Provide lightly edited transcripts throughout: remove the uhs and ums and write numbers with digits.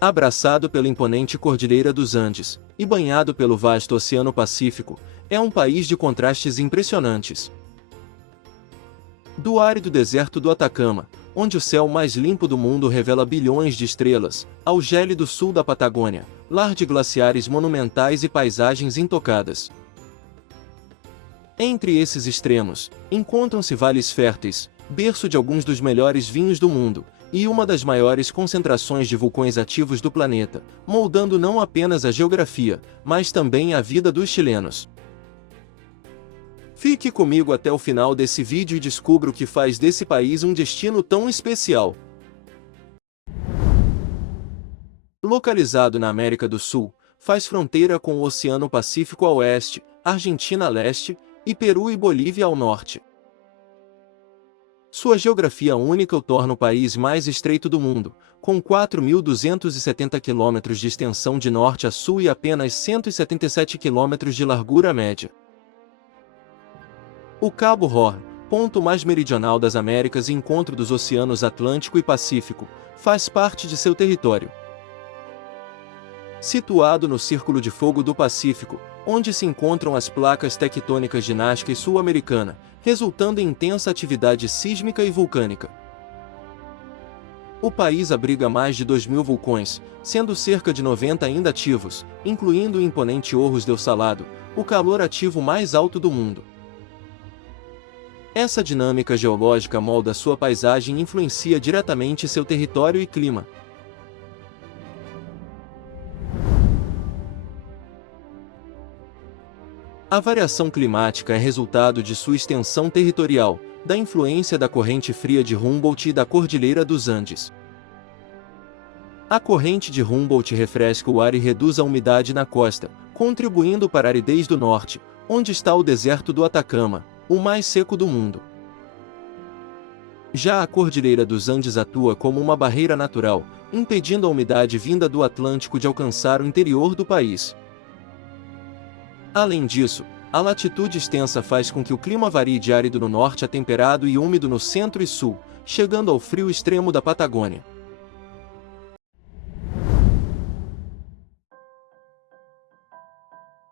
Abraçado pela imponente Cordilheira dos Andes e banhado pelo vasto Oceano Pacífico, é um país de contrastes impressionantes. Do árido deserto do Atacama, onde o céu mais limpo do mundo revela bilhões de estrelas, ao gélido sul da Patagônia, lar de glaciares monumentais e paisagens intocadas. Entre esses extremos, encontram-se vales férteis, berço de alguns dos melhores vinhos do mundo, e uma das maiores concentrações de vulcões ativos do planeta, moldando não apenas a geografia, mas também a vida dos chilenos. Fique comigo até o final desse vídeo e descubra o que faz desse país um destino tão especial. Localizado na América do Sul, faz fronteira com o Oceano Pacífico a oeste, Argentina a leste, e Peru e Bolívia ao norte. Sua geografia única o torna o país mais estreito do mundo, com 4.270 km de extensão de norte a sul e apenas 177 km de largura média. O Cabo Horn, ponto mais meridional das Américas e encontro dos oceanos Atlântico e Pacífico, faz parte de seu território. Situado no Círculo de Fogo do Pacífico, onde se encontram as placas tectônicas de Nazca e Sul-Americana, resultando em intensa atividade sísmica e vulcânica. O país abriga mais de 2.000 vulcões, sendo cerca de 90 ainda ativos, incluindo o imponente Orros del Salado, o calor ativo mais alto do mundo. Essa dinâmica geológica molda sua paisagem e influencia diretamente seu território e clima. A variação climática é resultado de sua extensão territorial, da influência da corrente fria de Humboldt e da Cordilheira dos Andes. A corrente de Humboldt refresca o ar e reduz a umidade na costa, contribuindo para a aridez do norte, onde está o deserto do Atacama, o mais seco do mundo. Já a Cordilheira dos Andes atua como uma barreira natural, impedindo a umidade vinda do Atlântico de alcançar o interior do país. Além disso, a latitude extensa faz com que o clima varie de árido no norte a temperado e úmido no centro e sul, chegando ao frio extremo da Patagônia.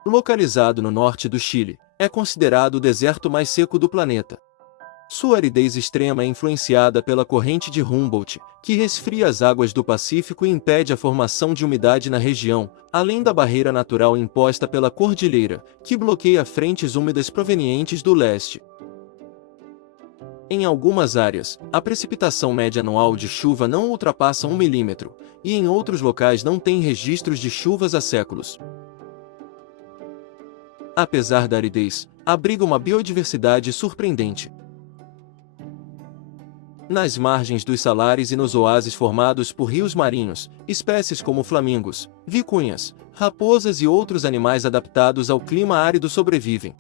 Localizado no norte do Chile, é considerado o deserto mais seco do planeta. Sua aridez extrema é influenciada pela corrente de Humboldt, que resfria as águas do Pacífico e impede a formação de umidade na região, além da barreira natural imposta pela cordilheira, que bloqueia frentes úmidas provenientes do leste. Em algumas áreas, a precipitação média anual de chuva não ultrapassa 1 milímetro, e em outros locais não tem registros de chuvas há séculos. Apesar da aridez, abriga uma biodiversidade surpreendente. Nas margens dos salares e nos oásis formados por rios marinhos, espécies como flamingos, vicunhas, raposas e outros animais adaptados ao clima árido sobrevivem.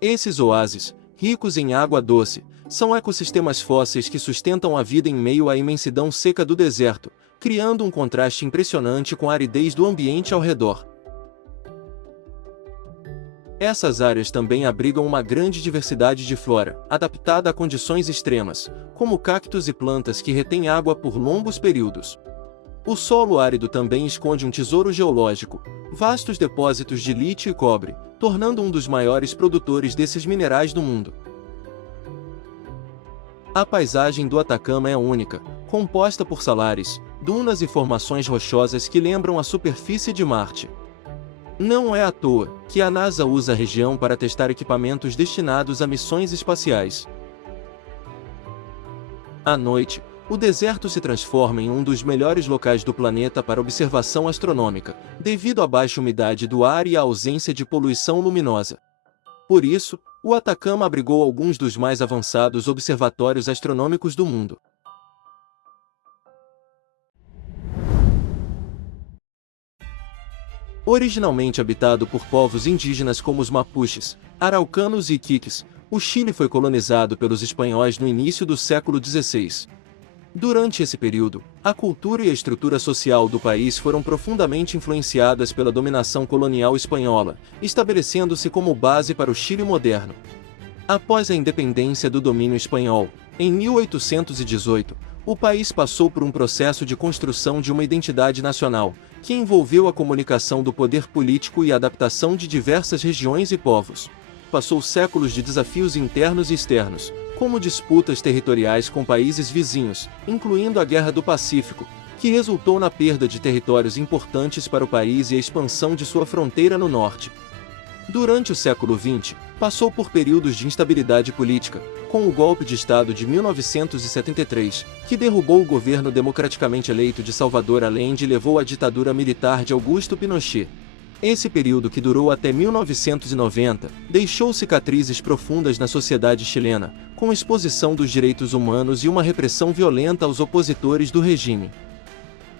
Esses oásis, ricos em água doce, são ecossistemas fósseis que sustentam a vida em meio à imensidão seca do deserto, criando um contraste impressionante com a aridez do ambiente ao redor. Essas áreas também abrigam uma grande diversidade de flora, adaptada a condições extremas, como cactos e plantas que retêm água por longos períodos. O solo árido também esconde um tesouro geológico, vastos depósitos de lítio e cobre, tornando um dos maiores produtores desses minerais do mundo. A paisagem do Atacama é única, composta por salares, dunas e formações rochosas que lembram a superfície de Marte. Não é à toa que a NASA usa a região para testar equipamentos destinados a missões espaciais. À noite, o deserto se transforma em um dos melhores locais do planeta para observação astronômica, devido à baixa umidade do ar e à ausência de poluição luminosa. Por isso, o Atacama abrigou alguns dos mais avançados observatórios astronômicos do mundo. Originalmente habitado por povos indígenas como os mapuches, araucanos e iquiques, o Chile foi colonizado pelos espanhóis no início do século XVI. Durante esse período, a cultura e a estrutura social do país foram profundamente influenciadas pela dominação colonial espanhola, estabelecendo-se como base para o Chile moderno. Após a independência do domínio espanhol, em 1818, O país passou por um processo de construção de uma identidade nacional, que envolveu a comunicação do poder político e a adaptação de diversas regiões e povos. Passou séculos de desafios internos e externos, como disputas territoriais com países vizinhos, incluindo a Guerra do Pacífico, que resultou na perda de territórios importantes para o país e a expansão de sua fronteira no norte. Durante o século XX, passou por períodos de instabilidade política, com o golpe de Estado de 1973, que derrubou o governo democraticamente eleito de Salvador Allende e levou à ditadura militar de Augusto Pinochet. Esse período, que durou até 1990, deixou cicatrizes profundas na sociedade chilena, com exposição dos direitos humanos e uma repressão violenta aos opositores do regime.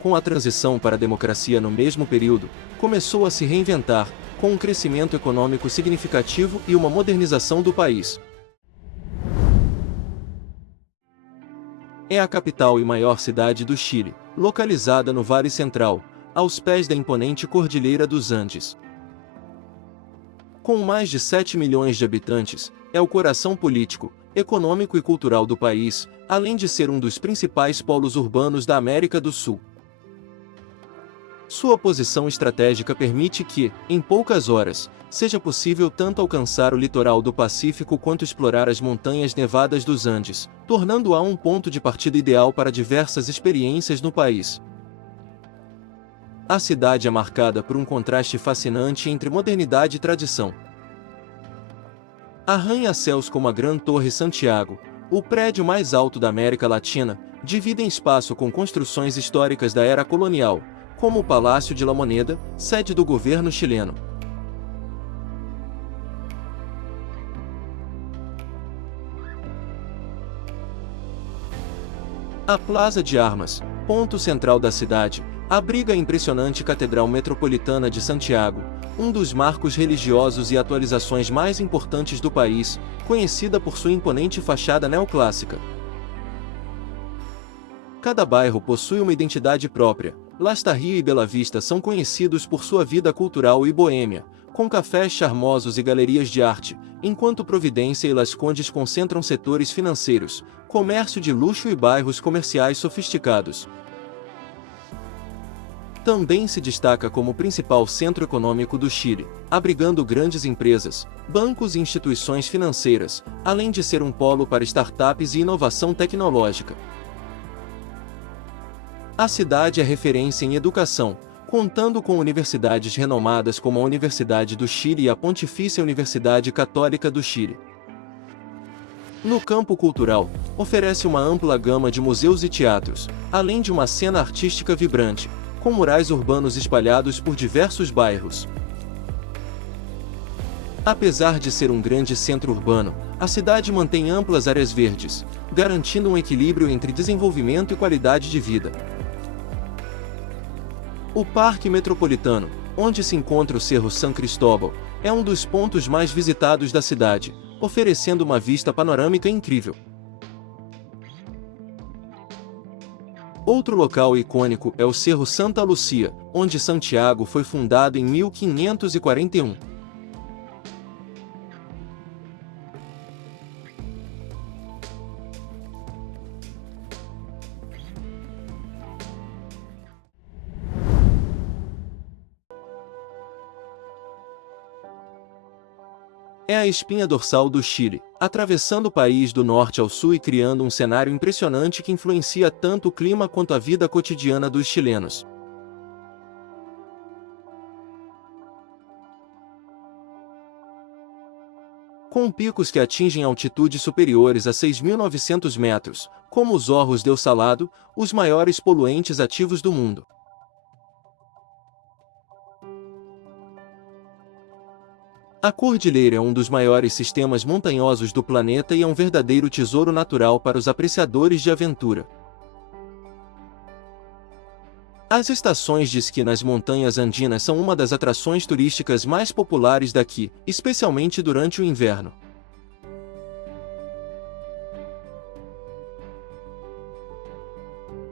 Com a transição para a democracia no mesmo período, começou a se reinventar, com um crescimento econômico significativo e uma modernização do país. É a capital e maior cidade do Chile, localizada no Vale Central, aos pés da imponente Cordilheira dos Andes. Com mais de 7 milhões de habitantes, é o coração político, econômico e cultural do país, além de ser um dos principais polos urbanos da América do Sul. Sua posição estratégica permite que, em poucas horas, seja possível tanto alcançar o litoral do Pacífico quanto explorar as montanhas nevadas dos Andes, tornando-a um ponto de partida ideal para diversas experiências no país. A cidade é marcada por um contraste fascinante entre modernidade e tradição. Arranha-céus como a Gran Torre Santiago, o prédio mais alto da América Latina, dividem espaço com construções históricas da era colonial, como o Palácio de La Moneda, sede do governo chileno. A Plaza de Armas, ponto central da cidade, abriga a impressionante Catedral Metropolitana de Santiago, um dos marcos religiosos e atualizações mais importantes do país, conhecida por sua imponente fachada neoclássica. Cada bairro possui uma identidade própria. Lastarria e Bela Vista são conhecidos por sua vida cultural e boêmia, com cafés charmosos e galerias de arte, enquanto Providência e Las Condes concentram setores financeiros, comércio de luxo e bairros comerciais sofisticados. Também se destaca como o principal centro econômico do Chile, abrigando grandes empresas, bancos e instituições financeiras, além de ser um polo para startups e inovação tecnológica. A cidade é referência em educação, contando com universidades renomadas como a Universidade do Chile e a Pontifícia Universidade Católica do Chile. No campo cultural, oferece uma ampla gama de museus e teatros, além de uma cena artística vibrante, com murais urbanos espalhados por diversos bairros. Apesar de ser um grande centro urbano, a cidade mantém amplas áreas verdes, garantindo um equilíbrio entre desenvolvimento e qualidade de vida. O Parque Metropolitano, onde se encontra o Cerro San Cristóbal, é um dos pontos mais visitados da cidade, oferecendo uma vista panorâmica incrível. Outro local icônico é o Cerro Santa Lucia, onde Santiago foi fundado em 1541. É a espinha dorsal do Chile, atravessando o país do norte ao sul e criando um cenário impressionante que influencia tanto o clima quanto a vida cotidiana dos chilenos. Com picos que atingem altitudes superiores a 6.900 metros, como os Horros del Salado, os maiores poluentes ativos do mundo. A cordilheira é um dos maiores sistemas montanhosos do planeta e é um verdadeiro tesouro natural para os apreciadores de aventura. As estações de esqui nas montanhas andinas são uma das atrações turísticas mais populares daqui, especialmente durante o inverno.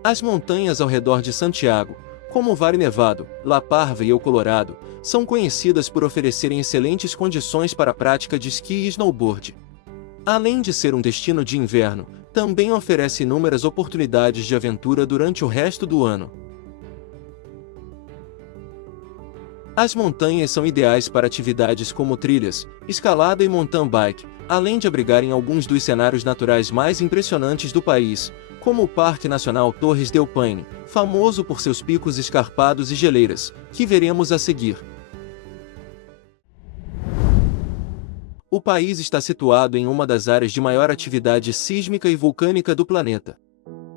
As montanhas ao redor de Santiago, como o Vale Nevado, La Parva e El Colorado, são conhecidas por oferecerem excelentes condições para a prática de esqui e snowboard. Além de ser um destino de inverno, Também oferece inúmeras oportunidades de aventura durante o resto do ano. As montanhas são ideais para atividades como trilhas, escalada e mountain bike, além de abrigarem alguns dos cenários naturais mais impressionantes do país, como o Parque Nacional Torres del Paine, famoso por seus picos escarpados e geleiras, que veremos a seguir. O país está situado em uma das áreas de maior atividade sísmica e vulcânica do planeta.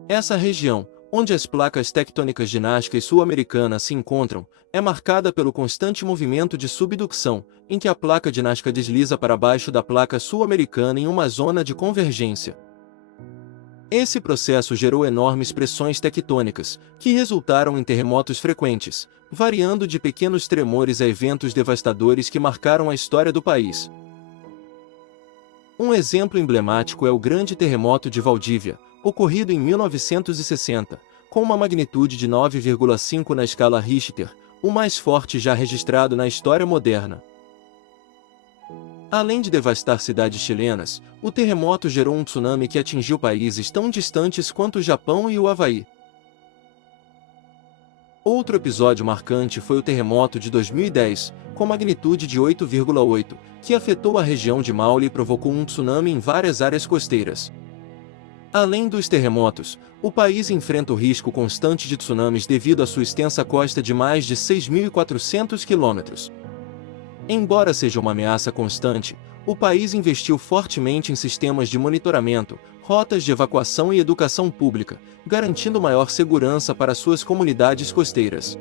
Essa região, onde as placas tectônicas de Nazca e Sul-Americana se encontram, é marcada pelo constante movimento de subducção, em que a placa de Nazca desliza para baixo da placa Sul-Americana em uma zona de convergência. Esse processo gerou enormes pressões tectônicas, que resultaram em terremotos frequentes, variando de pequenos tremores a eventos devastadores que marcaram a história do país. Um exemplo emblemático é o Grande Terremoto de Valdívia, ocorrido em 1960, com uma magnitude de 9,5 na escala Richter, o mais forte já registrado na história moderna. Além de devastar cidades chilenas, o terremoto gerou um tsunami que atingiu países tão distantes quanto o Japão e o Havaí. Outro episódio marcante foi o terremoto de 2010, com magnitude de 8,8, que afetou a região de Maule e provocou um tsunami em várias áreas costeiras. Além dos terremotos, o país enfrenta o risco constante de tsunamis devido à sua extensa costa de mais de 6.400 quilômetros. Embora seja uma ameaça constante, o país investiu fortemente em sistemas de monitoramento, rotas de evacuação e educação pública, garantindo maior segurança para suas comunidades costeiras.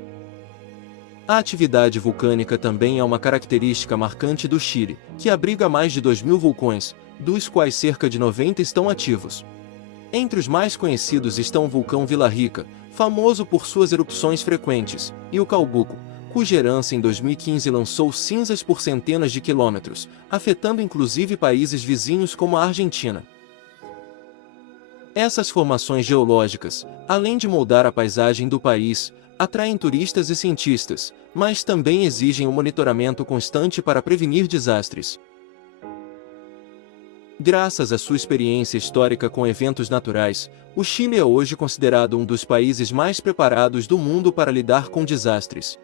A atividade vulcânica também é uma característica marcante do Chile, que abriga mais de 2.000 vulcões, dos quais cerca de 90 estão ativos. Entre os mais conhecidos estão o vulcão Vila Rica, famoso por suas erupções frequentes, e o Calbuco, cuja herança em 2015 lançou cinzas por centenas de quilômetros, afetando inclusive países vizinhos como a Argentina. Essas formações geológicas, além de moldar a paisagem do país, atraem turistas e cientistas, mas também exigem um monitoramento constante para prevenir desastres. Graças à sua experiência histórica com eventos naturais, o Chile é hoje considerado um dos países mais preparados do mundo para lidar com desastres.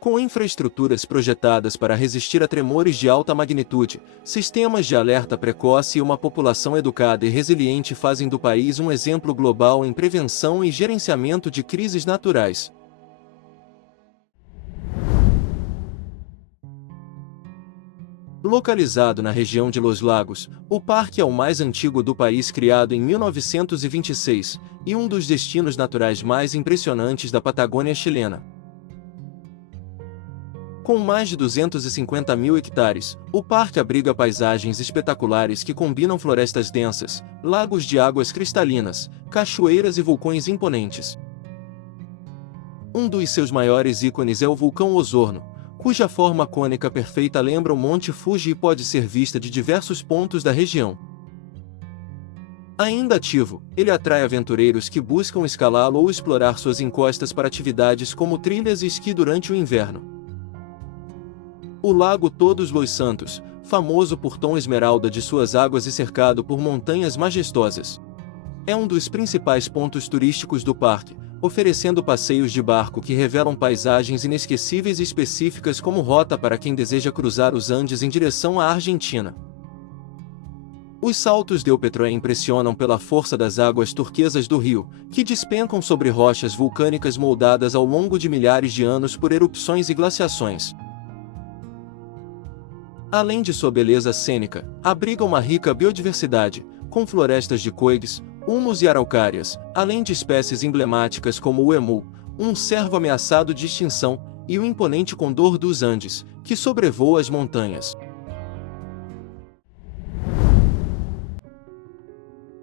Com infraestruturas projetadas para resistir a tremores de alta magnitude, sistemas de alerta precoce e uma população educada e resiliente fazem do país um exemplo global em prevenção e gerenciamento de crises naturais. Localizado na região de Los Lagos, o parque é o mais antigo do país, criado em 1926, e um dos destinos naturais mais impressionantes da Patagônia chilena. Com mais de 250.000 hectares, o parque abriga paisagens espetaculares que combinam florestas densas, lagos de águas cristalinas, cachoeiras e vulcões imponentes. Um dos seus maiores ícones é o vulcão Osorno, cuja forma cônica perfeita lembra o Monte Fuji e pode ser vista de diversos pontos da região. Ainda ativo, ele atrai aventureiros que buscam escalá-lo ou explorar suas encostas para atividades como trilhas e esqui durante o inverno. O Lago Todos los Santos, famoso por tom esmeralda de suas águas e cercado por montanhas majestosas, é um dos principais pontos turísticos do parque, oferecendo passeios de barco que revelam paisagens inesquecíveis e específicas como rota para quem deseja cruzar os Andes em direção à Argentina. Os saltos del Petroé impressionam pela força das águas turquesas do rio, que despencam sobre rochas vulcânicas moldadas ao longo de milhares de anos por erupções e glaciações. Além de sua beleza cênica, abriga uma rica biodiversidade, com florestas de coigues, humus e araucárias, além de espécies emblemáticas como o emu, um cervo ameaçado de extinção, e o imponente condor dos Andes, que sobrevoa as montanhas.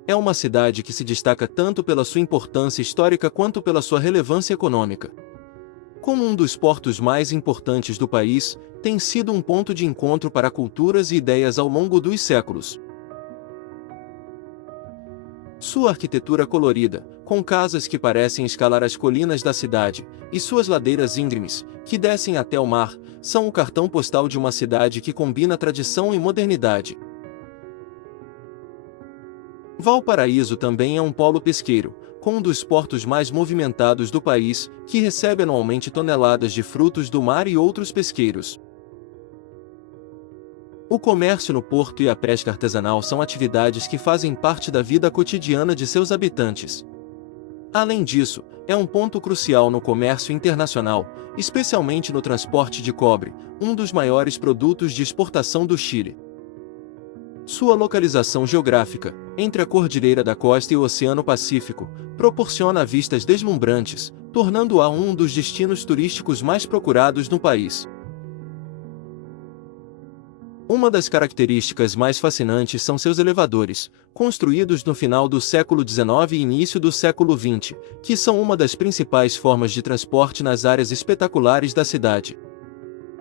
É uma cidade que se destaca tanto pela sua importância histórica quanto pela sua relevância econômica. Como um dos portos mais importantes do país, tem sido um ponto de encontro para culturas e ideias ao longo dos séculos. Sua arquitetura colorida, com casas que parecem escalar as colinas da cidade, e suas ladeiras íngremes, que descem até o mar, são o cartão postal de uma cidade que combina tradição e modernidade. Valparaíso também é um polo pesqueiro, com um dos portos mais movimentados do país, que recebe anualmente toneladas de frutos do mar e outros pesqueiros. O comércio no porto e a pesca artesanal são atividades que fazem parte da vida cotidiana de seus habitantes. Além disso, é um ponto crucial no comércio internacional, especialmente no transporte de cobre, um dos maiores produtos de exportação do Chile. Sua localização geográfica, entre a Cordilheira da Costa e o Oceano Pacífico, proporciona vistas deslumbrantes, tornando-a um dos destinos turísticos mais procurados no país. Uma das características mais fascinantes são seus elevadores, construídos no final do século XIX e início do século XX, que são uma das principais formas de transporte nas áreas espetaculares da cidade.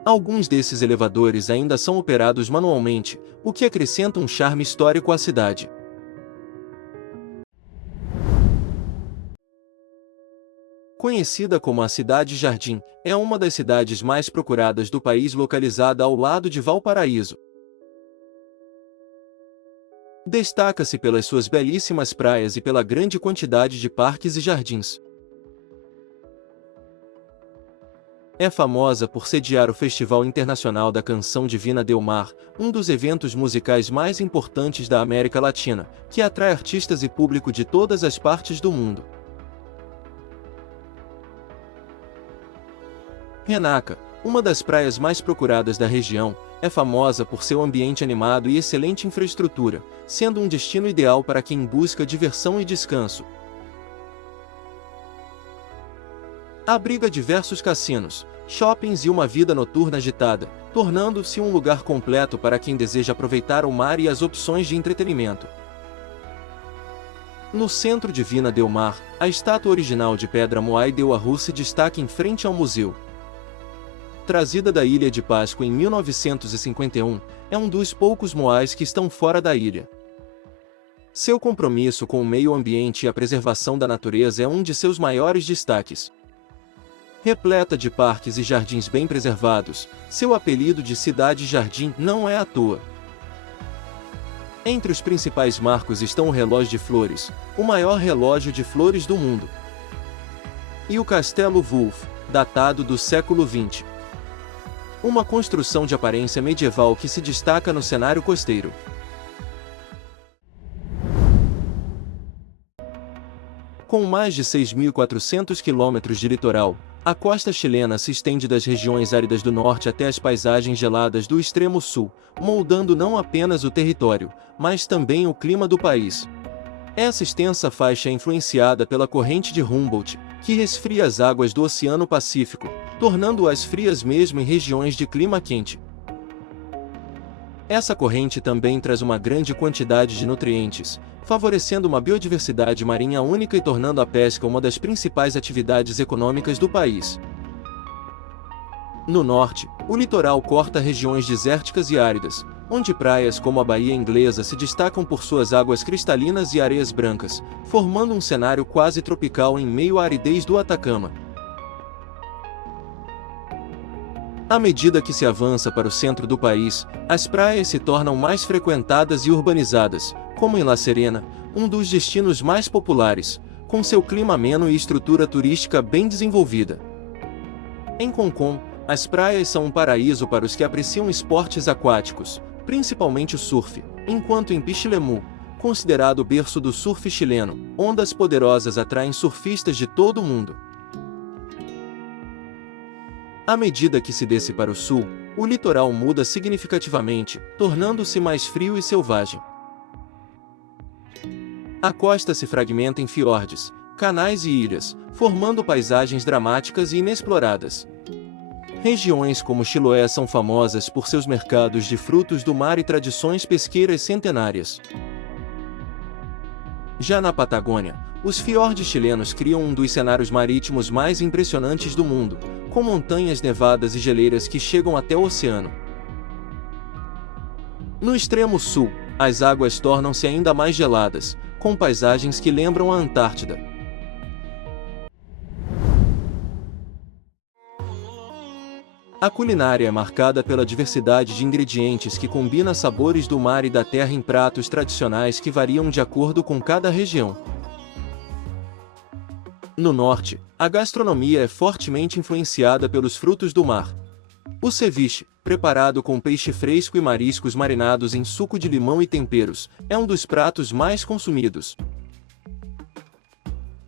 Alguns desses elevadores ainda são operados manualmente, o que acrescenta um charme histórico à cidade. Conhecida como a Cidade Jardim, é uma das cidades mais procuradas do país, localizada ao lado de Valparaíso. Destaca-se pelas suas belíssimas praias e pela grande quantidade de parques e jardins. É famosa por sediar o Festival Internacional da Canção de Vina del Mar, um dos eventos musicais mais importantes da América Latina, que atrai artistas e público de todas as partes do mundo. Renaca, uma das praias mais procuradas da região, é famosa por seu ambiente animado e excelente infraestrutura, sendo um destino ideal para quem busca diversão e descanso. Abriga diversos cassinos, shoppings e uma vida noturna agitada, tornando-se um lugar completo para quem deseja aproveitar o mar e as opções de entretenimento. No centro de Vina del Mar, a estátua original de pedra Moai del Arru se destaca em frente ao museu. Trazida da Ilha de Páscoa em 1951, é um dos poucos moais que estão fora da ilha. Seu compromisso com o meio ambiente e a preservação da natureza é um de seus maiores destaques. Repleta de parques e jardins bem preservados, seu apelido de Cidade Jardim não é à toa. Entre os principais marcos estão o relógio de flores, o maior relógio de flores do mundo, e o Castelo Wolf, datado do século XX. Uma construção de aparência medieval que se destaca no cenário costeiro. Com mais de 6.400 quilômetros de litoral, a costa chilena se estende das regiões áridas do norte até as paisagens geladas do extremo sul, moldando não apenas o território, mas também o clima do país. Essa extensa faixa é influenciada pela corrente de Humboldt, que resfria as águas do Oceano Pacífico, tornando-as frias mesmo em regiões de clima quente. Essa corrente também traz uma grande quantidade de nutrientes, favorecendo uma biodiversidade marinha única e tornando a pesca uma das principais atividades econômicas do país. No norte, o litoral corta regiões desérticas e áridas, onde praias como a Baía Inglesa se destacam por suas águas cristalinas e areias brancas, formando um cenário quase tropical em meio à aridez do Atacama. À medida que se avança para o centro do país, as praias se tornam mais frequentadas e urbanizadas, como em La Serena, um dos destinos mais populares, com seu clima ameno e estrutura turística bem desenvolvida. Em Concón, as praias são um paraíso para os que apreciam esportes aquáticos, principalmente o surf, enquanto em Pichilemu, considerado o berço do surf chileno, ondas poderosas atraem surfistas de todo o mundo. À medida que se desce para o sul, o litoral muda significativamente, tornando-se mais frio e selvagem. A costa se fragmenta em fiordes, canais e ilhas, formando paisagens dramáticas e inexploradas. Regiões como Chiloé são famosas por seus mercados de frutos do mar e tradições pesqueiras centenárias. Já na Patagônia, os fiordes chilenos criam um dos cenários marítimos mais impressionantes do mundo, com montanhas nevadas e geleiras que chegam até o oceano. No extremo sul, as águas tornam-se ainda mais geladas, com paisagens que lembram a Antártida. A culinária é marcada pela diversidade de ingredientes que combina sabores do mar e da terra em pratos tradicionais que variam de acordo com cada região. No norte, a gastronomia é fortemente influenciada pelos frutos do mar. O ceviche, preparado com peixe fresco e mariscos marinados em suco de limão e temperos, é um dos pratos mais consumidos.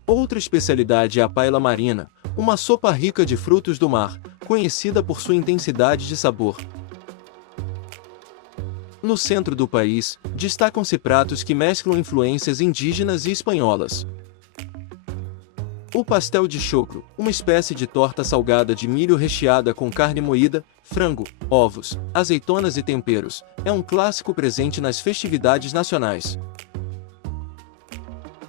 Outra especialidade é a paella marina, uma sopa rica de frutos do mar, conhecida por sua intensidade de sabor. No centro do país, destacam-se pratos que mesclam influências indígenas e espanholas. O pastel de choclo, uma espécie de torta salgada de milho recheada com carne moída, frango, ovos, azeitonas e temperos, é um clássico presente nas festividades nacionais.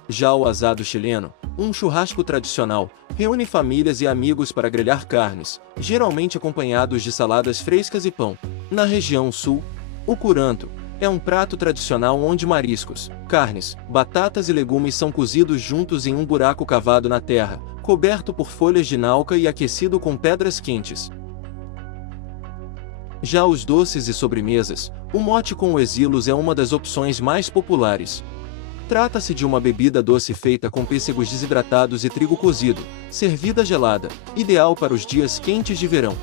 Já o asado chileno, um churrasco tradicional, reúne famílias e amigos para grelhar carnes, geralmente acompanhados de saladas frescas e pão. Na região sul, o curanto é um prato tradicional onde mariscos, carnes, batatas e legumes são cozidos juntos em um buraco cavado na terra, coberto por folhas de nauca e aquecido com pedras quentes. Já os doces e sobremesas, o mote com o exilos é uma das opções mais populares. Trata-se de uma bebida doce feita com pêssegos desidratados e trigo cozido, servida gelada, ideal para os dias quentes de verão.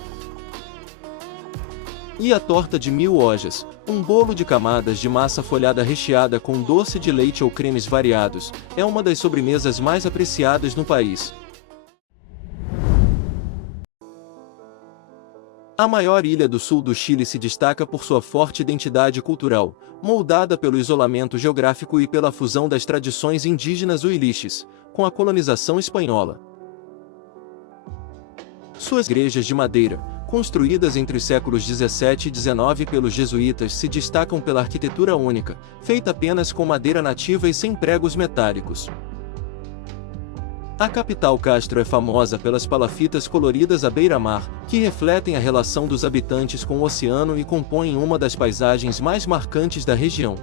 E a torta de 1000 hojas, um bolo de camadas de massa folhada recheada com doce de leite ou cremes variados, é uma das sobremesas mais apreciadas no país. A maior ilha do sul do Chile se destaca por sua forte identidade cultural, moldada pelo isolamento geográfico e pela fusão das tradições indígenas huilliches, com a colonização espanhola. Suas igrejas de madeira, construídas entre os séculos 17 e 19 pelos jesuítas, se destacam pela arquitetura única, feita apenas com madeira nativa e sem pregos metálicos. A capital Castro é famosa pelas palafitas coloridas à beira-mar, que refletem a relação dos habitantes com o oceano e compõem uma das paisagens mais marcantes da região.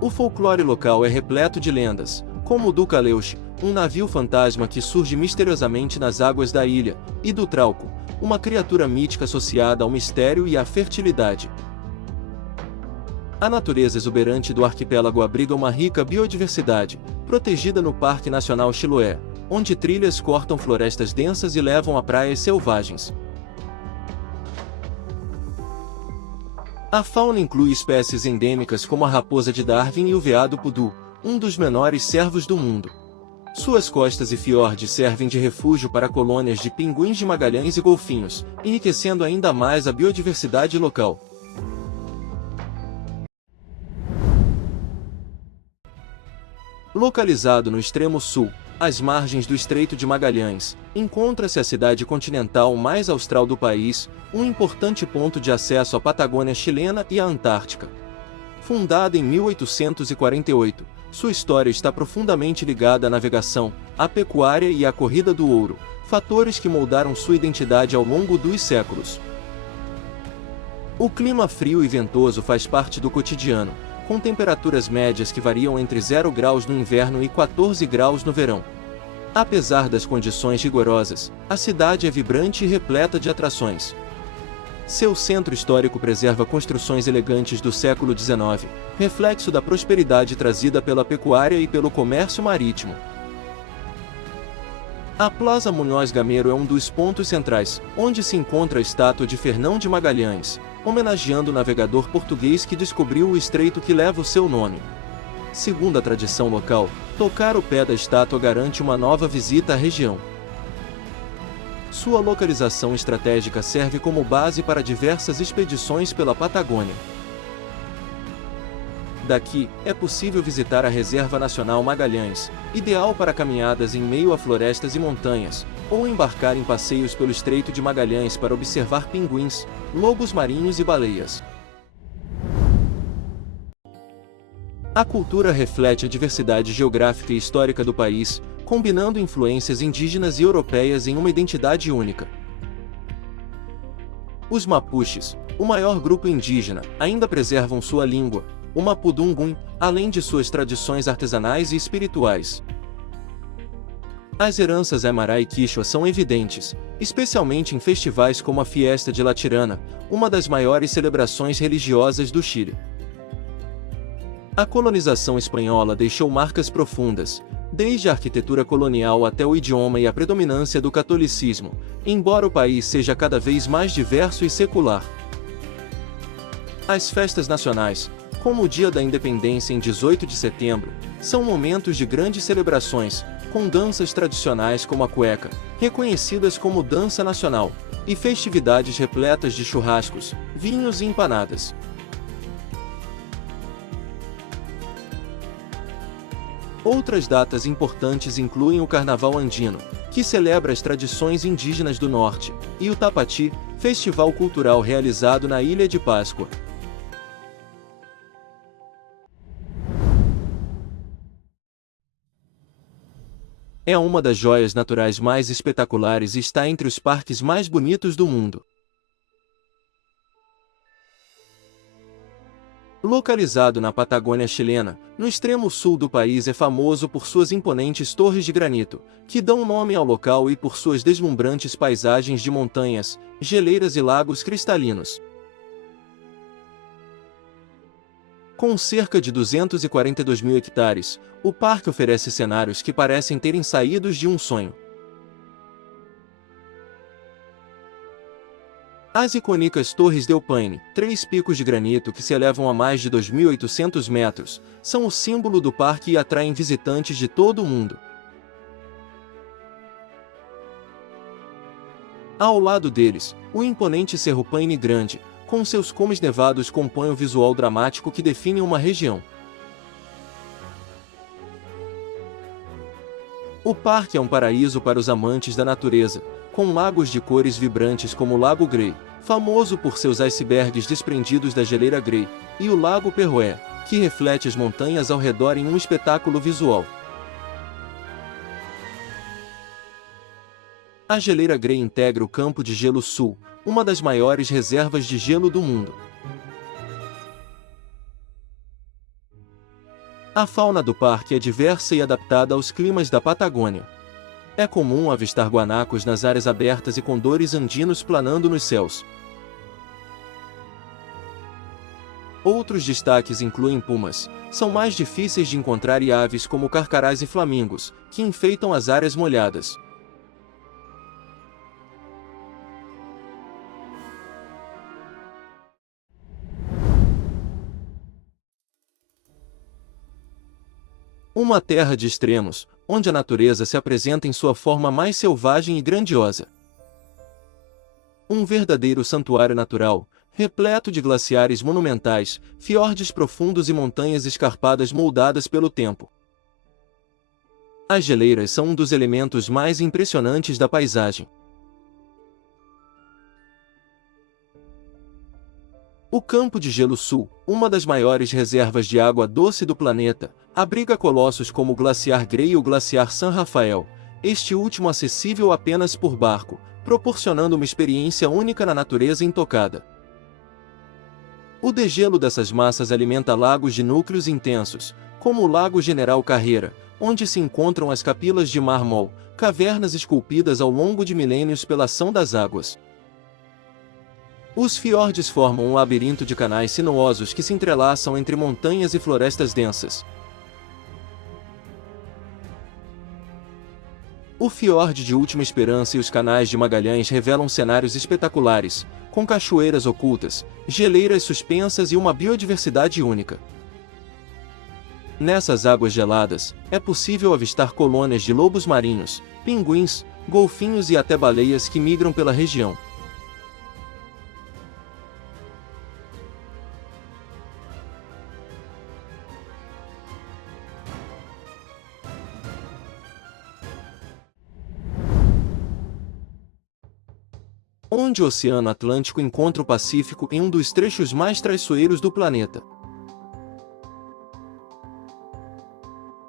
O folclore local é repleto de lendas, como o do Caleuche, um navio fantasma que surge misteriosamente nas águas da ilha, e do Trauco, uma criatura mítica associada ao mistério e à fertilidade. A natureza exuberante do arquipélago abriga uma rica biodiversidade, protegida no Parque Nacional Chiloé, onde trilhas cortam florestas densas e levam a praias selvagens. A fauna inclui espécies endêmicas como a raposa de Darwin e o veado pudu, um dos menores cervos do mundo. Suas costas e fiordes servem de refúgio para colônias de pinguins de Magalhães e golfinhos, enriquecendo ainda mais a biodiversidade local. Localizado no extremo sul, às margens do Estreito de Magalhães, encontra-se a cidade continental mais austral do país, um importante ponto de acesso à Patagônia chilena e à Antártica. Fundada em 1848, sua história está profundamente ligada à navegação, à pecuária e à corrida do ouro, fatores que moldaram sua identidade ao longo dos séculos. O clima frio e ventoso faz parte do cotidiano, com temperaturas médias que variam entre 0 graus no inverno e 14 graus no verão. Apesar das condições rigorosas, a cidade é vibrante e repleta de atrações. Seu centro histórico preserva construções elegantes do século XIX, reflexo da prosperidade trazida pela pecuária e pelo comércio marítimo. A Plaza Munhoz Gameiro é um dos pontos centrais, onde se encontra a estátua de Fernão de Magalhães, homenageando o navegador português que descobriu o estreito que leva o seu nome. Segundo a tradição local, tocar o pé da estátua garante uma nova visita à região. Sua localização estratégica serve como base para diversas expedições pela Patagônia. Daqui, é possível visitar a Reserva Nacional Magalhães, ideal para caminhadas em meio a florestas e montanhas, ou embarcar em passeios pelo Estreito de Magalhães para observar pinguins, lobos marinhos e baleias. A cultura reflete a diversidade geográfica e histórica do país, combinando influências indígenas e europeias em uma identidade única. Os mapuches, o maior grupo indígena, ainda preservam sua língua, o mapudungun, além de suas tradições artesanais e espirituais. As heranças Aymara e Quechua são evidentes, especialmente em festivais como a Fiesta de La Tirana, uma das maiores celebrações religiosas do Chile. A colonização espanhola deixou marcas profundas, desde a arquitetura colonial até o idioma e a predominância do catolicismo, embora o país seja cada vez mais diverso e secular. As festas nacionais, como o Dia da Independência em 18 de setembro, são momentos de grandes celebrações, com danças tradicionais como a cueca, reconhecidas como dança nacional, e festividades repletas de churrascos, vinhos e empanadas. Outras datas importantes incluem o Carnaval Andino, que celebra as tradições indígenas do Norte, e o Tapati, festival cultural realizado na Ilha de Páscoa. É uma das joias naturais mais espetaculares e está entre os parques mais bonitos do mundo. Localizado na Patagônia chilena, no extremo sul do país, é famoso por suas imponentes torres de granito, que dão nome ao local, e por suas deslumbrantes paisagens de montanhas, geleiras e lagos cristalinos. Com cerca de 242 mil hectares, o parque oferece cenários que parecem terem saídos de um sonho. As icônicas Torres del Paine, 3 picos de granito que se elevam a mais de 2.800 metros, são o símbolo do parque e atraem visitantes de todo o mundo. Ao lado deles, o imponente Cerro Paine Grande, com seus cumes nevados, compõe o visual dramático que define uma região. O parque é um paraíso para os amantes da natureza, com lagos de cores vibrantes como o Lago Grey, famoso por seus icebergs desprendidos da geleira Grey, e o Lago Perroé, que reflete as montanhas ao redor em um espetáculo visual. A geleira Grey integra o Campo de Gelo Sul, uma das maiores reservas de gelo do mundo. A fauna do parque é diversa e adaptada aos climas da Patagônia. É comum avistar guanacos nas áreas abertas e condores andinos planando nos céus. Outros destaques incluem pumas, são mais difíceis de encontrar, e aves como carcarás e flamingos, que enfeitam as áreas molhadas. Uma terra de extremos, onde a natureza se apresenta em sua forma mais selvagem e grandiosa. Um verdadeiro santuário natural, repleto de glaciares monumentais, fiordes profundos e montanhas escarpadas moldadas pelo tempo. As geleiras são um dos elementos mais impressionantes da paisagem. O Campo de Gelo Sul, uma das maiores reservas de água doce do planeta, abriga colossos como o Glaciar Grey e o Glaciar San Rafael, este último acessível apenas por barco, proporcionando uma experiência única na natureza intocada. O degelo dessas massas alimenta lagos de núcleos intensos, como o Lago General Carreira, onde se encontram as capilas de mármore, cavernas esculpidas ao longo de milênios pela ação das águas. Os fiordes formam um labirinto de canais sinuosos que se entrelaçam entre montanhas e florestas densas. O fiorde de Última Esperança e os canais de Magalhães revelam cenários espetaculares, com cachoeiras ocultas, geleiras suspensas e uma biodiversidade única. Nessas águas geladas, é possível avistar colônias de lobos marinhos, pinguins, golfinhos e até baleias que migram pela região. Onde o Oceano Atlântico encontra o Pacífico em um dos trechos mais traiçoeiros do planeta.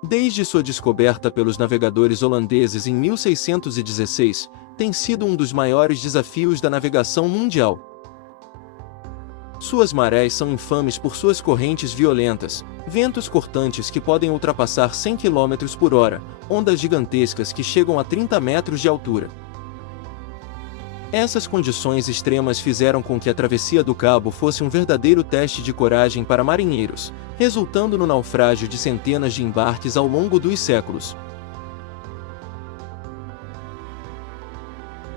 Desde sua descoberta pelos navegadores holandeses em 1616, tem sido um dos maiores desafios da navegação mundial. Suas marés são infames por suas correntes violentas, Ventos cortantes que podem ultrapassar 100 km por hora, ondas gigantescas que chegam a 30 metros de altura. Essas condições extremas fizeram com que a travessia do Cabo fosse um verdadeiro teste de coragem para marinheiros, resultando no naufrágio de centenas de embarques ao longo dos séculos.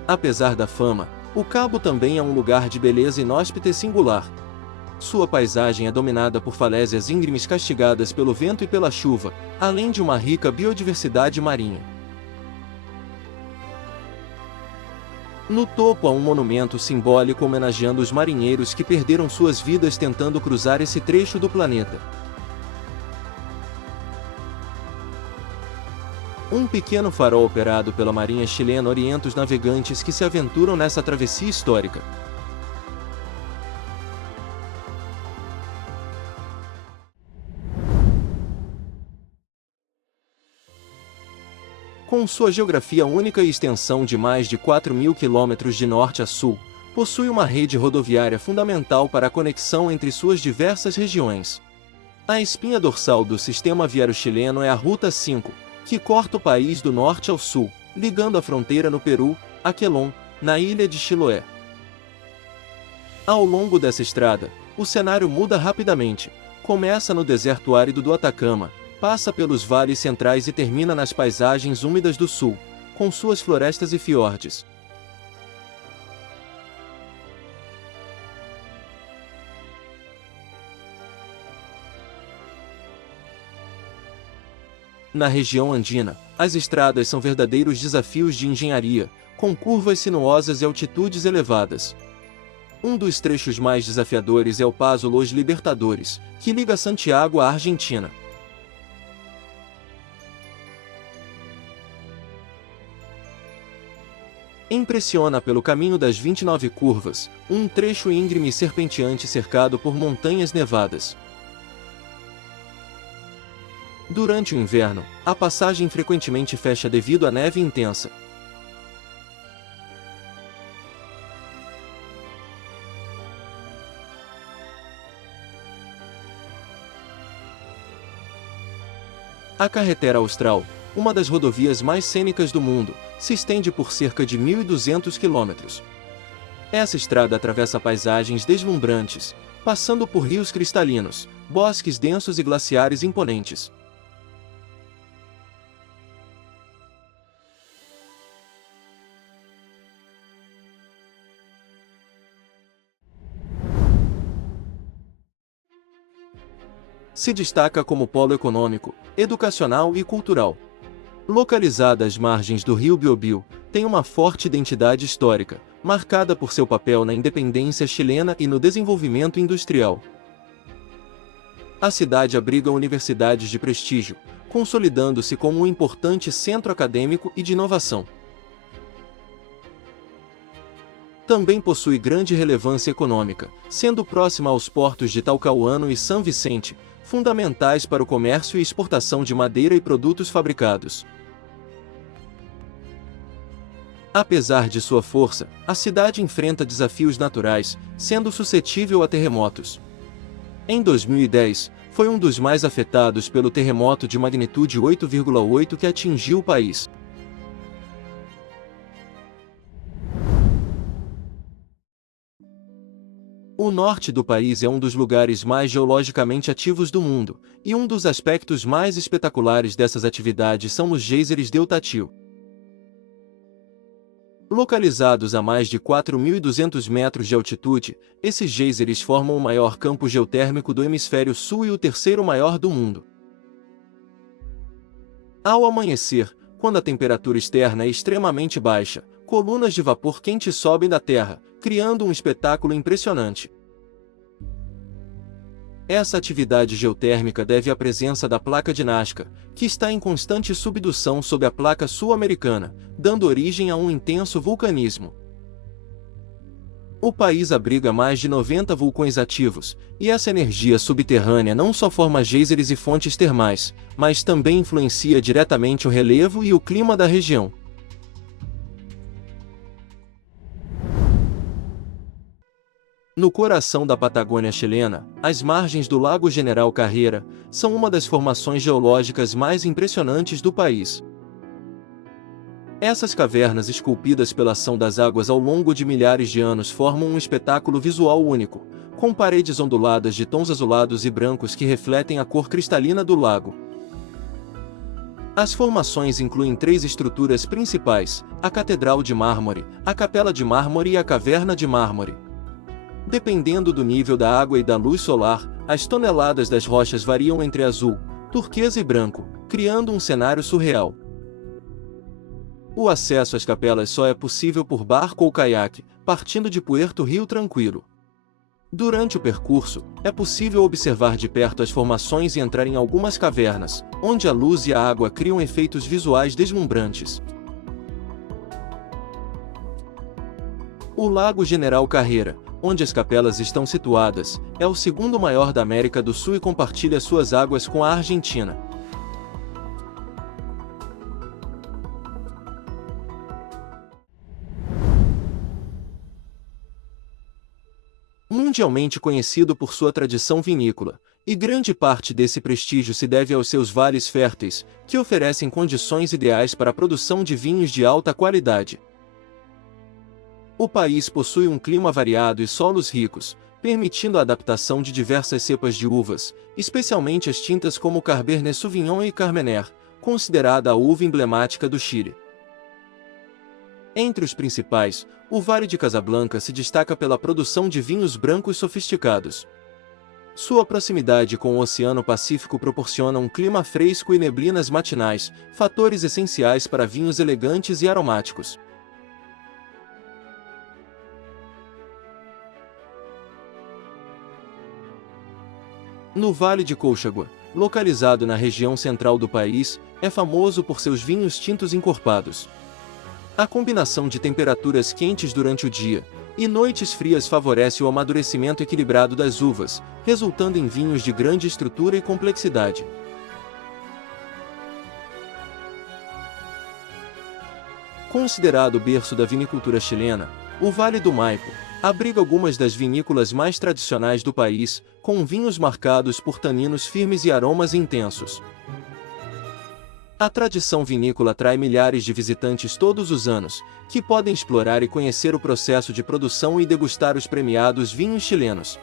Apesar da fama, o Cabo também é um lugar de beleza inóspita e singular. Sua paisagem é dominada por falésias íngremes castigadas pelo vento e pela chuva, além de uma rica biodiversidade marinha. No topo há um monumento simbólico homenageando os marinheiros que perderam suas vidas tentando cruzar esse trecho do planeta. Um pequeno farol operado pela Marinha chilena orienta os navegantes que se aventuram nessa travessia histórica. Com sua geografia única e extensão de mais de 4.000 km de norte a sul, possui uma rede rodoviária fundamental para a conexão entre suas diversas regiões. A espinha dorsal do sistema viário chileno é a Ruta 5, que corta o país do norte ao sul, ligando a fronteira no Peru, a Quelón, na ilha de Chiloé. Ao longo dessa estrada, o cenário muda rapidamente. Começa no deserto árido do Atacama, passa pelos vales centrais e termina nas paisagens úmidas do sul, com suas florestas e fiordes. Na região andina, as estradas são verdadeiros desafios de engenharia, com curvas sinuosas e altitudes elevadas. Um dos trechos mais desafiadores é o Paso Los Libertadores, que liga Santiago à Argentina. Impressiona pelo caminho das 29 curvas, um trecho íngreme e serpenteante cercado por montanhas nevadas. Durante o inverno, a passagem frequentemente fecha devido à neve intensa. A Carretera Austral, uma das rodovias mais cênicas do mundo, se estende por cerca de 1.200 quilômetros. Essa estrada atravessa paisagens deslumbrantes, passando por rios cristalinos, bosques densos e glaciares imponentes. Se destaca como polo econômico, educacional e cultural. Localizada às margens do rio Biobío, tem uma forte identidade histórica, marcada por seu papel na independência chilena e no desenvolvimento industrial. A cidade abriga universidades de prestígio, consolidando-se como um importante centro acadêmico e de inovação. Também possui grande relevância econômica, sendo próxima aos portos de Talcahuano e São Vicente, fundamentais para o comércio e exportação de madeira e produtos fabricados. Apesar de sua força, a cidade enfrenta desafios naturais, sendo suscetível a terremotos. Em 2010, foi um dos mais afetados pelo terremoto de magnitude 8,8 que atingiu o país. O norte do país é um dos lugares mais geologicamente ativos do mundo, e um dos aspectos mais espetaculares dessas atividades são os geysers de Utatiuh. Localizados a mais de 4.200 metros de altitude, esses geysers formam o maior campo geotérmico do hemisfério sul e o terceiro maior do mundo. Ao amanhecer, quando a temperatura externa é extremamente baixa, colunas de vapor quente sobem da terra, criando um espetáculo impressionante. Essa atividade geotérmica deve à presença da placa de Nazca, que está em constante subdução sob a placa sul-americana, dando origem a um intenso vulcanismo. O país abriga mais de 90 vulcões ativos, e essa energia subterrânea não só forma geysers e fontes termais, mas também influencia diretamente o relevo e o clima da região. No coração da Patagônia chilena, as margens do Lago General Carreira são uma das formações geológicas mais impressionantes do país. Essas cavernas esculpidas pela ação das águas ao longo de milhares de anos formam um espetáculo visual único, com paredes onduladas de tons azulados e brancos que refletem a cor cristalina do lago. As formações incluem 3 estruturas principais: a Catedral de Mármore, a Capela de Mármore e a Caverna de Mármore. Dependendo do nível da água e da luz solar, as toneladas das rochas variam entre azul, turquesa e branco, criando um cenário surreal. O acesso às capelas só é possível por barco ou caiaque, partindo de Puerto Rio Tranquilo. Durante o percurso, é possível observar de perto as formações e entrar em algumas cavernas, onde a luz e a água criam efeitos visuais deslumbrantes. O Lago General Carreira, onde as capelas estão situadas, é o segundo maior da América do Sul e compartilha suas águas com a Argentina. Mundialmente conhecido por sua tradição vinícola, e grande parte desse prestígio se deve aos seus vales férteis, que oferecem condições ideais para a produção de vinhos de alta qualidade. O país possui um clima variado e solos ricos, permitindo a adaptação de diversas cepas de uvas, especialmente as tintas como Cabernet Sauvignon e Carmener, considerada a uva emblemática do Chile. Entre os principais, o Vale de Casablanca se destaca pela produção de vinhos brancos sofisticados. Sua proximidade com o Oceano Pacífico proporciona um clima fresco e neblinas matinais, fatores essenciais para vinhos elegantes e aromáticos. No Vale de Colchagua, localizado na região central do país, é famoso por seus vinhos tintos encorpados. A combinação de temperaturas quentes durante o dia e noites frias favorece o amadurecimento equilibrado das uvas, resultando em vinhos de grande estrutura e complexidade. Considerado o berço da vinicultura chilena, o Vale do Maipo abriga algumas das vinícolas mais tradicionais do país, com vinhos marcados por taninos firmes e aromas intensos. A tradição vinícola atrai milhares de visitantes todos os anos, que podem explorar e conhecer o processo de produção e degustar os premiados vinhos chilenos.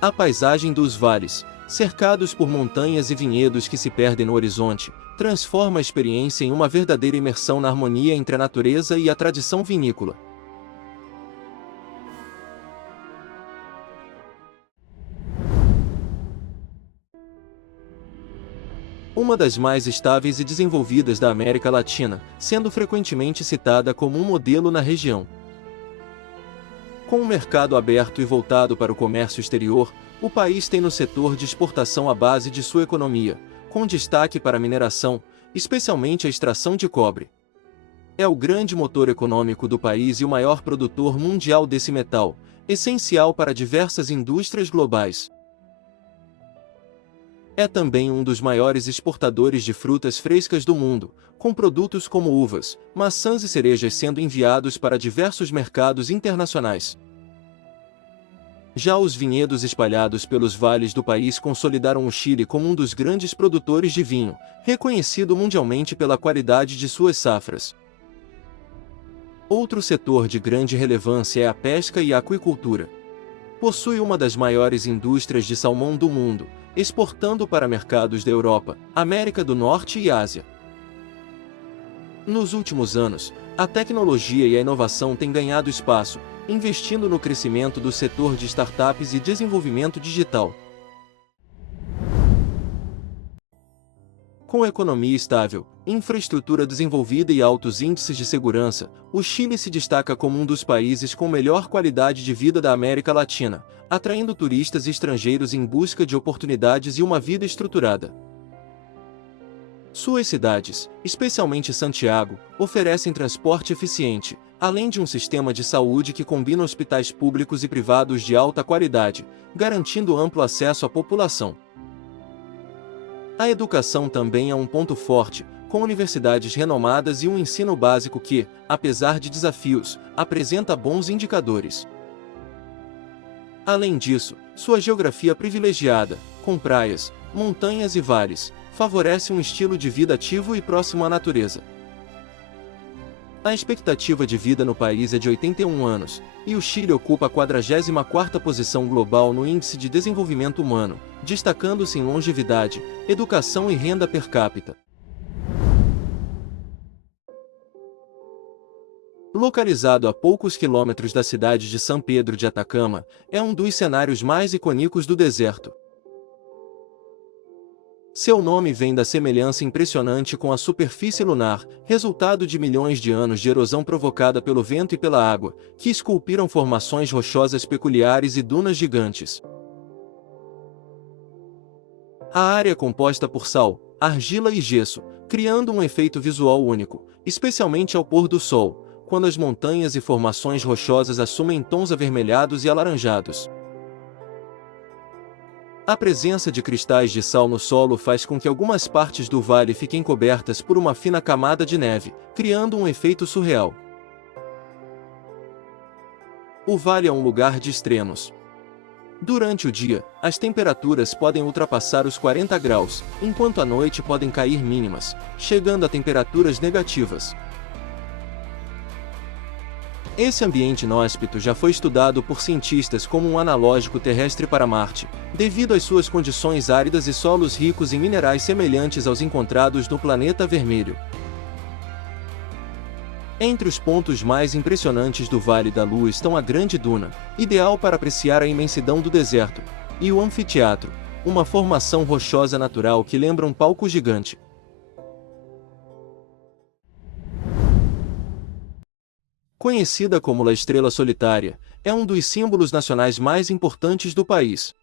A paisagem dos vales, cercados por montanhas e vinhedos que se perdem no horizonte, transforma a experiência em uma verdadeira imersão na harmonia entre a natureza e a tradição vinícola. Uma das mais estáveis e desenvolvidas da América Latina, sendo frequentemente citada como um modelo na região. Com um mercado aberto e voltado para o comércio exterior, o país tem no setor de exportação a base de sua economia, com destaque para a mineração, especialmente a extração de cobre. É o grande motor econômico do país e o maior produtor mundial desse metal, essencial para diversas indústrias globais. É também um dos maiores exportadores de frutas frescas do mundo, com produtos como uvas, maçãs e cerejas sendo enviados para diversos mercados internacionais. Já os vinhedos espalhados pelos vales do país consolidaram o Chile como um dos grandes produtores de vinho, reconhecido mundialmente pela qualidade de suas safras. Outro setor de grande relevância é a pesca e a aquicultura. Possui uma das maiores indústrias de salmão do mundo, exportando para mercados da Europa, América do Norte e Ásia. Nos últimos anos, a tecnologia e a inovação têm ganhado espaço, investindo no crescimento do setor de startups e desenvolvimento digital. Com economia estável, infraestrutura desenvolvida e altos índices de segurança, o Chile se destaca como um dos países com melhor qualidade de vida da América Latina, atraindo turistas estrangeiros em busca de oportunidades e uma vida estruturada. Suas cidades, especialmente Santiago, oferecem transporte eficiente, além de um sistema de saúde que combina hospitais públicos e privados de alta qualidade, garantindo amplo acesso à população. A educação também é um ponto forte, com universidades renomadas e um ensino básico que, apesar de desafios, apresenta bons indicadores. Além disso, sua geografia privilegiada, com praias, montanhas e vales, favorece um estilo de vida ativo e próximo à natureza. A expectativa de vida no país é de 81 anos, e o Chile ocupa a 44ª posição global no Índice de Desenvolvimento Humano, destacando-se em longevidade, educação e renda per capita. Localizado a poucos quilômetros da cidade de São Pedro de Atacama, é um dos cenários mais icônicos do deserto. Seu nome vem da semelhança impressionante com a superfície lunar, resultado de milhões de anos de erosão provocada pelo vento e pela água, que esculpiram formações rochosas peculiares e dunas gigantes. A área é composta por sal, argila e gesso, criando um efeito visual único, especialmente ao pôr do sol, quando as montanhas e formações rochosas assumem tons avermelhados e alaranjados. A presença de cristais de sal no solo faz com que algumas partes do vale fiquem cobertas por uma fina camada de neve, criando um efeito surreal. O vale é um lugar de extremos. Durante o dia, as temperaturas podem ultrapassar os 40 graus, enquanto à noite podem cair mínimas, chegando a temperaturas negativas. Esse ambiente inóspito já foi estudado por cientistas como um analógico terrestre para Marte, devido às suas condições áridas e solos ricos em minerais semelhantes aos encontrados no planeta vermelho. Entre os pontos mais impressionantes do Vale da Lua estão a Grande Duna, ideal para apreciar a imensidão do deserto, e o Anfiteatro, uma formação rochosa natural que lembra um palco gigante. Conhecida como La Estrela Solitária, é um dos símbolos nacionais mais importantes do país.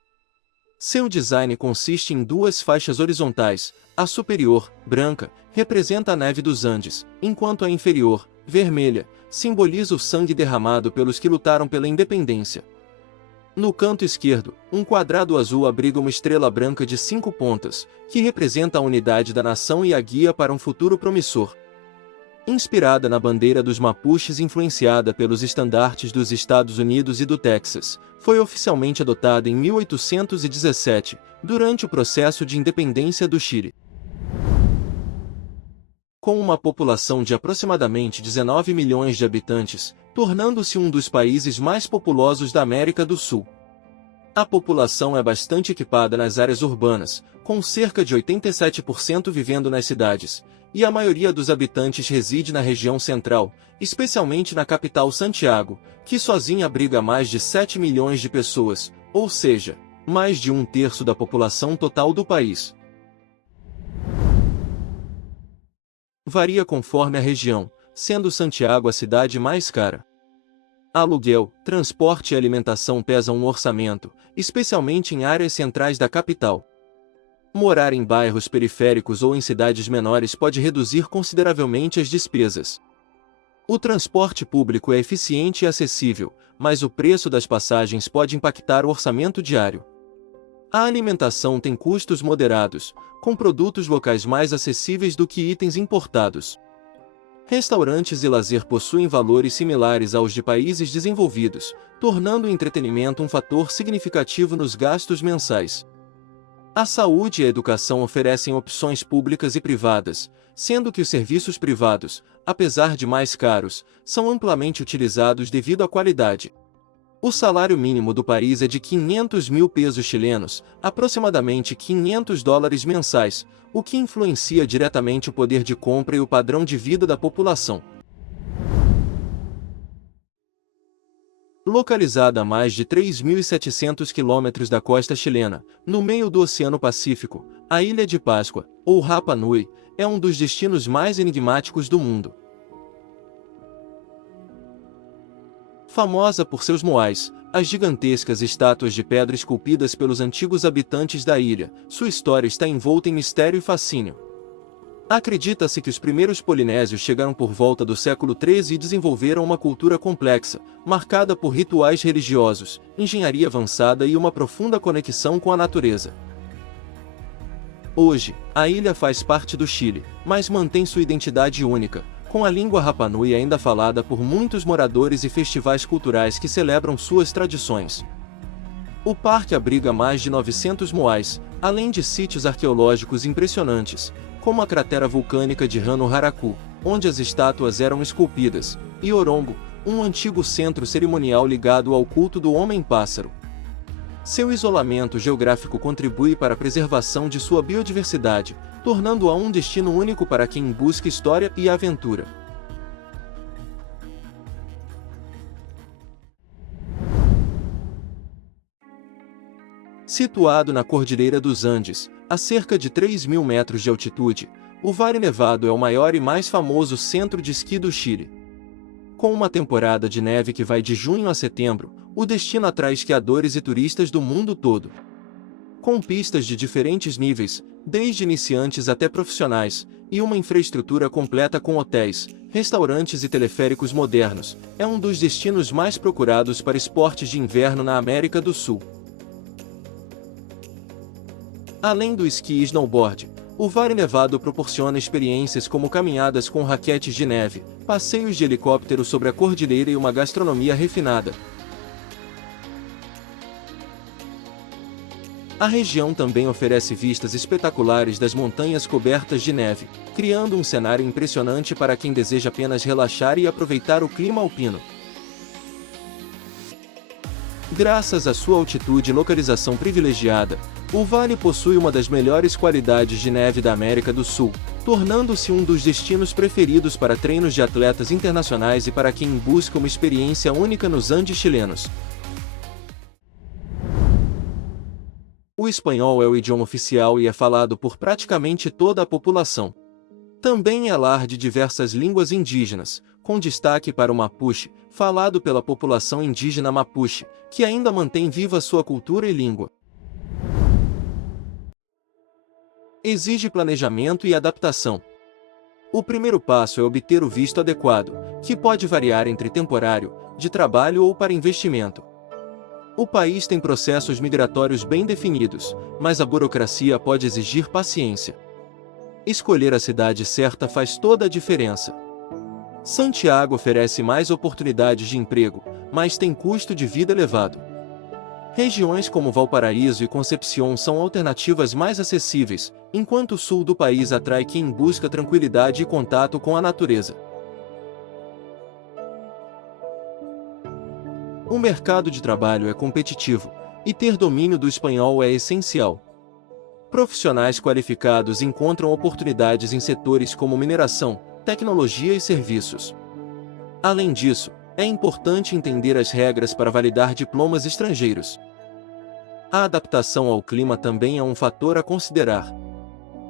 Seu design consiste em duas faixas horizontais. A superior, branca, representa a neve dos Andes, enquanto a inferior, vermelha, simboliza o sangue derramado pelos que lutaram pela independência. No canto esquerdo, um quadrado azul abriga uma estrela branca de 5 pontas, que representa a unidade da nação e a guia para um futuro promissor. Inspirada na bandeira dos Mapuches e influenciada pelos estandartes dos Estados Unidos e do Texas, foi oficialmente adotada em 1817, durante o processo de independência do Chile. Com uma população de aproximadamente 19 milhões de habitantes, tornando-se um dos países mais populosos da América do Sul. A população é bastante equipada nas áreas urbanas, com cerca de 87% vivendo nas cidades, e a maioria dos habitantes reside na região central, especialmente na capital Santiago, que sozinha abriga mais de 7 milhões de pessoas, ou seja, mais de 1/3 da população total do país. Varia conforme a região, sendo Santiago a cidade mais cara. Aluguel, transporte e alimentação pesam um orçamento, especialmente em áreas centrais da capital. Morar em bairros periféricos ou em cidades menores pode reduzir consideravelmente as despesas. O transporte público é eficiente e acessível, mas o preço das passagens pode impactar o orçamento diário. A alimentação tem custos moderados, com produtos locais mais acessíveis do que itens importados. Restaurantes e lazer possuem valores similares aos de países desenvolvidos, tornando o entretenimento um fator significativo nos gastos mensais. A saúde e a educação oferecem opções públicas e privadas, sendo que os serviços privados, apesar de mais caros, são amplamente utilizados devido à qualidade. O salário mínimo do país é de 500 mil pesos chilenos, aproximadamente $500 mensais, o que influencia diretamente o poder de compra e o padrão de vida da população. Localizada a mais de 3.700 quilômetros da costa chilena, no meio do Oceano Pacífico, a Ilha de Páscoa, ou Rapa Nui, é um dos destinos mais enigmáticos do mundo. Famosa por seus moais, as gigantescas estátuas de pedra esculpidas pelos antigos habitantes da ilha, sua história está envolta em mistério e fascínio. Acredita-se que os primeiros polinésios chegaram por volta do século XIII e desenvolveram uma cultura complexa, marcada por rituais religiosos, engenharia avançada e uma profunda conexão com a natureza. Hoje, a ilha faz parte do Chile, mas mantém sua identidade única, com a língua Rapa Nui ainda falada por muitos moradores e festivais culturais que celebram suas tradições. O parque abriga mais de 900 moais, além de sítios arqueológicos impressionantes, como a cratera vulcânica de Rano Haraku, onde as estátuas eram esculpidas, e Orongo, um antigo centro cerimonial ligado ao culto do homem-pássaro. Seu isolamento geográfico contribui para a preservação de sua biodiversidade, tornando-a um destino único para quem busca história e aventura. Situado na Cordilheira dos Andes, a cerca de 3.000 metros de altitude, o Vale Nevado é o maior e mais famoso centro de esqui do Chile. Com uma temporada de neve que vai de junho a setembro, o destino atrai esquiadores e turistas do mundo todo. Com pistas de diferentes níveis, desde iniciantes até profissionais, e uma infraestrutura completa com hotéis, restaurantes e teleféricos modernos, é um dos destinos mais procurados para esportes de inverno na América do Sul. Além do esqui e snowboard, o Vale Nevado proporciona experiências como caminhadas com raquetes de neve, passeios de helicóptero sobre a cordilheira e uma gastronomia refinada. A região também oferece vistas espetaculares das montanhas cobertas de neve, criando um cenário impressionante para quem deseja apenas relaxar e aproveitar o clima alpino. Graças à sua altitude e localização privilegiada, o vale possui uma das melhores qualidades de neve da América do Sul, tornando-se um dos destinos preferidos para treinos de atletas internacionais e para quem busca uma experiência única nos Andes chilenos. O espanhol é o idioma oficial e é falado por praticamente toda a população. Também é lar de diversas línguas indígenas, com destaque para o Mapuche, falado pela população indígena Mapuche, que ainda mantém viva sua cultura e língua. Exige planejamento e adaptação. O primeiro passo é obter o visto adequado, que pode variar entre temporário, de trabalho ou para investimento. O país tem processos migratórios bem definidos, mas a burocracia pode exigir paciência. Escolher a cidade certa faz toda a diferença. Santiago oferece mais oportunidades de emprego, mas tem custo de vida elevado. Regiões como Valparaíso e Concepción são alternativas mais acessíveis, enquanto o sul do país atrai quem busca tranquilidade e contato com a natureza. O mercado de trabalho é competitivo, e ter domínio do espanhol é essencial. Profissionais qualificados encontram oportunidades em setores como mineração, tecnologia e serviços. Além disso, é importante entender as regras para validar diplomas estrangeiros. A adaptação ao clima também é um fator a considerar.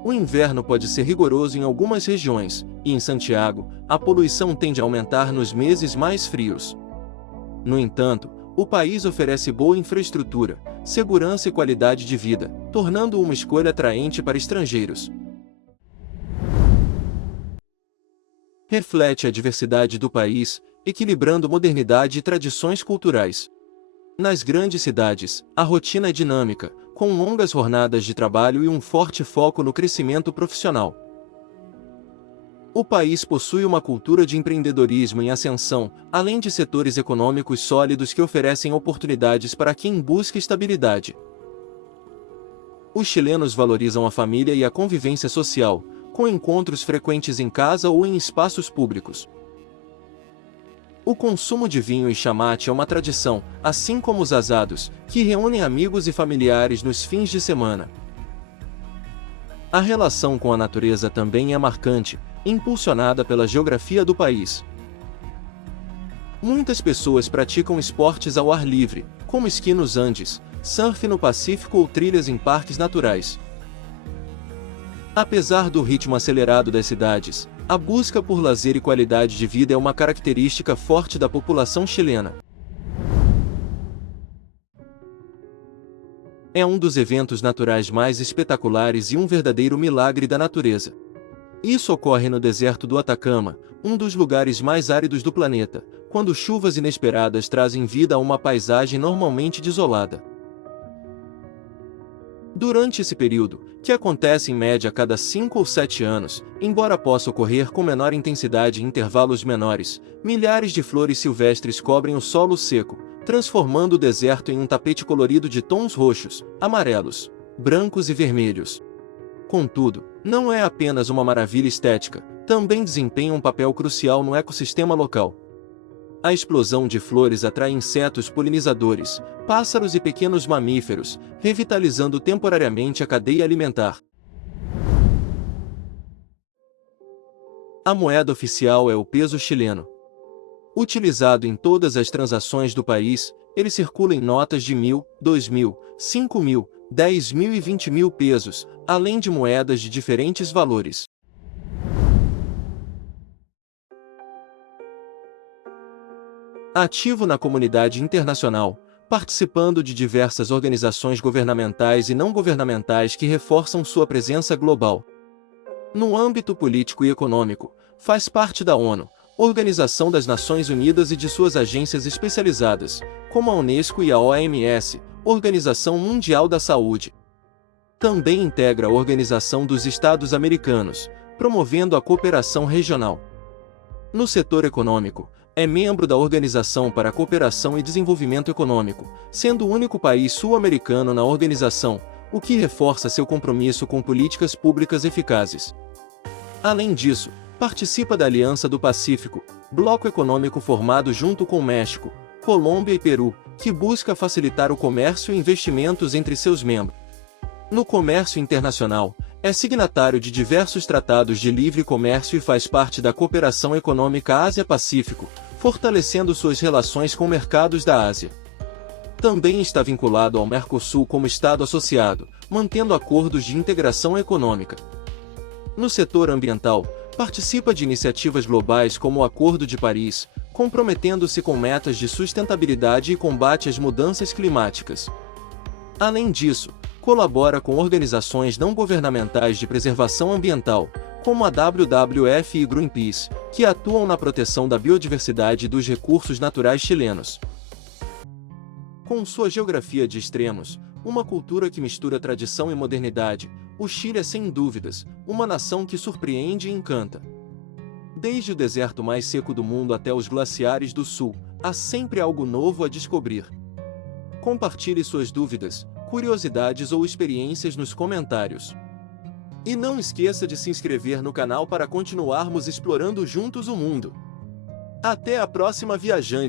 O inverno pode ser rigoroso em algumas regiões, e em Santiago, a poluição tende a aumentar nos meses mais frios. No entanto, o país oferece boa infraestrutura, segurança e qualidade de vida, tornando-o uma escolha atraente para estrangeiros. Reflete a diversidade do país, equilibrando modernidade e tradições culturais. Nas grandes cidades, a rotina é dinâmica, com longas jornadas de trabalho e um forte foco no crescimento profissional. O país possui uma cultura de empreendedorismo em ascensão, além de setores econômicos sólidos que oferecem oportunidades para quem busca estabilidade. Os chilenos valorizam a família e a convivência social, com encontros frequentes em casa ou em espaços públicos. O consumo de vinho e chamate é uma tradição, assim como os asados, que reúnem amigos e familiares nos fins de semana. A relação com a natureza também é marcante, impulsionada pela geografia do país. Muitas pessoas praticam esportes ao ar livre, como esqui nos Andes, surf no Pacífico ou trilhas em parques naturais. Apesar do ritmo acelerado das cidades, a busca por lazer e qualidade de vida é uma característica forte da população chilena. É um dos eventos naturais mais espetaculares e um verdadeiro milagre da natureza. Isso ocorre no deserto do Atacama, um dos lugares mais áridos do planeta, quando chuvas inesperadas trazem vida a uma paisagem normalmente desolada. Durante esse período, que acontece em média a cada 5 ou 7 anos, embora possa ocorrer com menor intensidade em intervalos menores, milhares de flores silvestres cobrem o solo seco, transformando o deserto em um tapete colorido de tons roxos, amarelos, brancos e vermelhos. Contudo, não é apenas uma maravilha estética, também desempenha um papel crucial no ecossistema local. A explosão de flores atrai insetos polinizadores, pássaros e pequenos mamíferos, revitalizando temporariamente a cadeia alimentar. A moeda oficial é o peso chileno. Utilizado em todas as transações do país, ele circula em notas de 1.000, 2.000, 5.000, 10.000 e 20.000 pesos, além de moedas de diferentes valores. Ativo na comunidade internacional, participando de diversas organizações governamentais e não governamentais que reforçam sua presença global. No âmbito político e econômico, faz parte da ONU, Organização das Nações Unidas e de suas agências especializadas, como a Unesco e a OMS, Organização Mundial da Saúde. Também integra a Organização dos Estados Americanos, promovendo a cooperação regional. No setor econômico, é membro da Organização para a Cooperação e Desenvolvimento Econômico, sendo o único país sul-americano na organização, o que reforça seu compromisso com políticas públicas eficazes. Além disso, participa da Aliança do Pacífico, bloco econômico formado junto com México, Colômbia e Peru, que busca facilitar o comércio e investimentos entre seus membros. No comércio internacional, é signatário de diversos tratados de livre comércio e faz parte da Cooperação Econômica Ásia-Pacífico, fortalecendo suas relações com mercados da Ásia. Também está vinculado ao Mercosul como Estado associado, mantendo acordos de integração econômica. No setor ambiental, participa de iniciativas globais como o Acordo de Paris, comprometendo-se com metas de sustentabilidade e combate às mudanças climáticas. Além disso, colabora com organizações não governamentais de preservação ambiental, como a WWF e Greenpeace, que atuam na proteção da biodiversidade e dos recursos naturais chilenos. Com sua geografia de extremos, uma cultura que mistura tradição e modernidade, o Chile é sem dúvidas uma nação que surpreende e encanta. Desde o deserto mais seco do mundo até os glaciares do sul, há sempre algo novo a descobrir. Compartilhe suas dúvidas, curiosidades ou experiências nos comentários. E não esqueça de se inscrever no canal para continuarmos explorando juntos o mundo. Até a próxima, viajante!